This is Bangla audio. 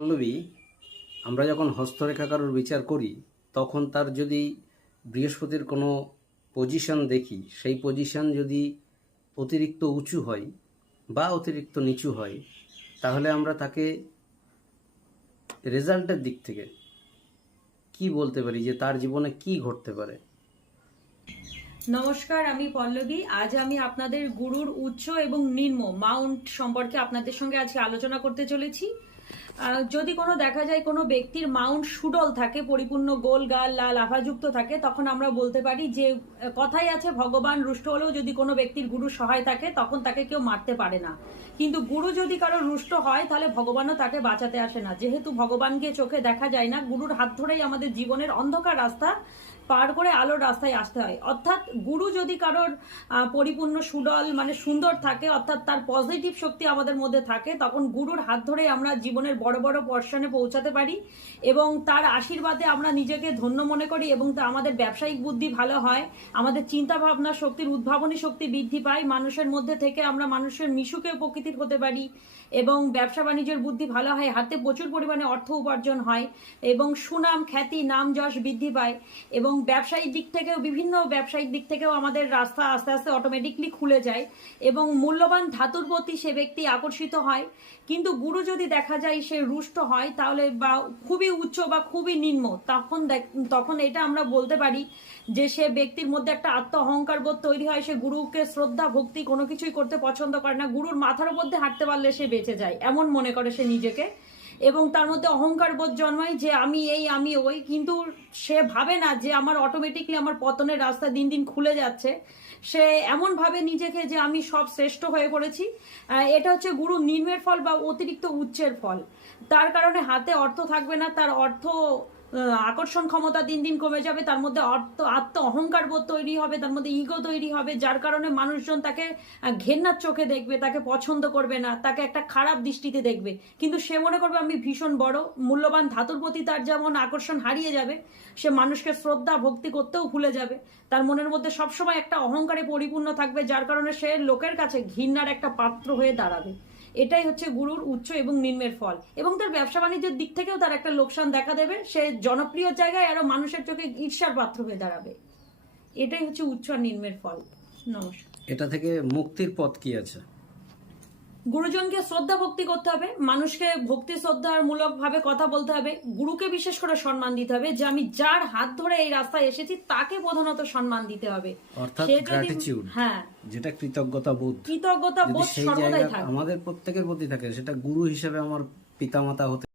পল্লবী, আমরা যখন হস্তরেখা কারোর বিচার করি তখন তার যদি বৃহস্পতির কোনো পজিশন দেখি, সেই পজিশন যদি অতিরিক্ত উঁচু হয় বা অতিরিক্ত নিচু হয়, তাহলে আমরা তাকে রেজাল্টের দিক থেকে কি বলতে পারি যে তার জীবনে কি ঘটতে পারে। নমস্কার, আমি পল্লবী। আজ আমি আপনাদের গুরুর উচ্চ এবং নিম্ন মাউন্ট সম্পর্কে আপনাদের সঙ্গে আজকে আলোচনা করতে চলেছি। যদি কোনো দেখা যায় কোনো ব্যক্তির মাউন্ট সুডল থাকে, পরিপূর্ণ গোল গাল লাল আভাযুক্ত থাকে, তখন আমরা বলতে পারি যে কথাই আছে ভগবান রুষ্ট হলেও যদি কোনো ব্যক্তির গুরু সহায় থাকে তখন তাকে কেউ মারতে পারে না। কিন্তু গুরু যদি কারো রুষ্ট হয় তাহলে ভগবানও তাকে বাঁচাতে আসে না। যেহেতু ভগবানকে চোখে দেখা যায় না, গুরুর হাত ধরেই আমাদের জীবনের অন্ধকার রাস্তা পার করে আলোর রাস্তায় আসতে হয়। অর্থাৎ গুরু যদি কারোর পরিপূর্ণ সুডল মানে সুন্দর থাকে, অর্থাৎ তার পজিটিভ শক্তি আমাদের মধ্যে থাকে, তখন গুরুর হাত ধরে আমরা জীবনের বড় বড় পর্ষণে পৌঁছাতে পারি এবং তার আশীর্বাদে আমরা নিজেকে ধন্য মনে করি এবং তা আমাদের ব্যবসায়িক বুদ্ধি ভালো হয়, আমাদের চিন্তা ভাবনা শক্তির উদ্ভাবনী শক্তি বৃদ্ধি পায়, মানুষের মধ্যে থেকে আমরা মানুষের মিশুকে প্রকৃতির হতে পারি এবং ব্যবসা বাণিজ্যের বুদ্ধি ভালো হয়, হাতে প্রচুর পরিমাণে অর্থ উপার্জন হয় এবং সুনাম খ্যাতি নাম যশ বৃদ্ধি পায় এবং ব্যবসায়িক দিক থেকেও বিভিন্ন ব্যবসায়িক দিক থেকেও আমাদের রাস্তা আস্তে আস্তে অটোমেটিকলি খুলে যায় এবং মূল্যবান ধাতুর প্রতি সে ব্যক্তি আকর্ষিত হয়। কিন্তু গুরু যদি দেখা যায় সে রুষ্ট হয় তাহলে বা খুবই উচ্চ বা খুবই নিম্ন, তখন এটা আমরা বলতে পারি যে সে ব্যক্তির মধ্যে একটা আত্ম অহংকার বোধ তৈরি হয়। সে গুরুকে শ্রদ্ধা ভক্তি কোনো কিছুই করতে পছন্দ করে না, গুরুর মাথার মধ্যে হাঁটতে পারলে সে বেঁচে যায় এমন মনে করে সে নিজেকে এবং তার মধ্যে অহংকার বোধ জন্মায় যে আমি এই আমি ওই। কিন্তু সে ভাবে না যে আমার অটোমেটিকলি আমার পতনের রাস্তা দিন দিন খুলে যাচ্ছে। সে এমন ভাবে নিজেকে যে আমি সব শ্রেষ্ঠ হয়ে পড়েছি। এটা হচ্ছে গুরু নিম্নের ফল বা অতিরিক্ত উচ্চের ফল। তার কারণে হাতে অর্থ থাকবে না, তার অর্থ আকর্ষণ ক্ষমতা দিন দিন কমে যাবে, তার মধ্যে আত্ম অহংকার বোধ তৈরি হবে, তার মধ্যে ইগো তৈরি হবে, যার কারণে মানুষজন তাকে ঘেন্নার চোখে দেখবে, তাকে পছন্দ করবে না, তাকে একটা খারাপ দৃষ্টিতে দেখবে। কিন্তু সে মনে করবে আমি ভীষণ বড়। মূল্যবান ধাতুর প্রতি তার যেমন আকর্ষণ হারিয়ে যাবে, সে মানুষকে শ্রদ্ধা ভক্তি করতেও ভুলে যাবে। তার মনের মধ্যে সবসময় একটা অহংকারে পরিপূর্ণ থাকবে, যার কারণে সে লোকের কাছে ঘৃণার একটা পাত্র হয়ে দাঁড়াবে। এটাই হচ্ছে গুরুর উচ্চ এবং নিম্নের ফল এবং তার ব্যবসা বাণিজ্যের দিক থেকেও তার একটা লোকসান দেখা দেবে। সে জনপ্রিয় জায়গায় আরো মানুষের চোখে ঈর্ষার পাত্র হয়ে দাঁড়াবে। এটাই হচ্ছে উচ্চ আর নিম্নের ফল। নমস্কার। এটা থেকে মুক্তির পথ কি আছে? গুরুজনকে শ্রদ্ধা ভক্তি করতে হবে, মানুষকে ভক্তি শ্রদ্ধার মূলক ভাবে কথা বলতে হবে, গুরুকে বিশেষ করে সম্মান দিতে হবে, যে আমি যার হাত ধরে এই রাস্তায় এসেছি তাকে প্রধানত সম্মান দিতে হবে। অর্থাৎ গ্র্যাটিটিউড, হ্যাঁ, যেটা কৃতজ্ঞতা বোধ, কৃতজ্ঞতা বোধ সেই সর্বদাই জায়গা থাকবে। আমাদের প্রত্যেকের প্রতি থাকে, সেটা গুরু হিসেবে আমার পিতামাতা হতে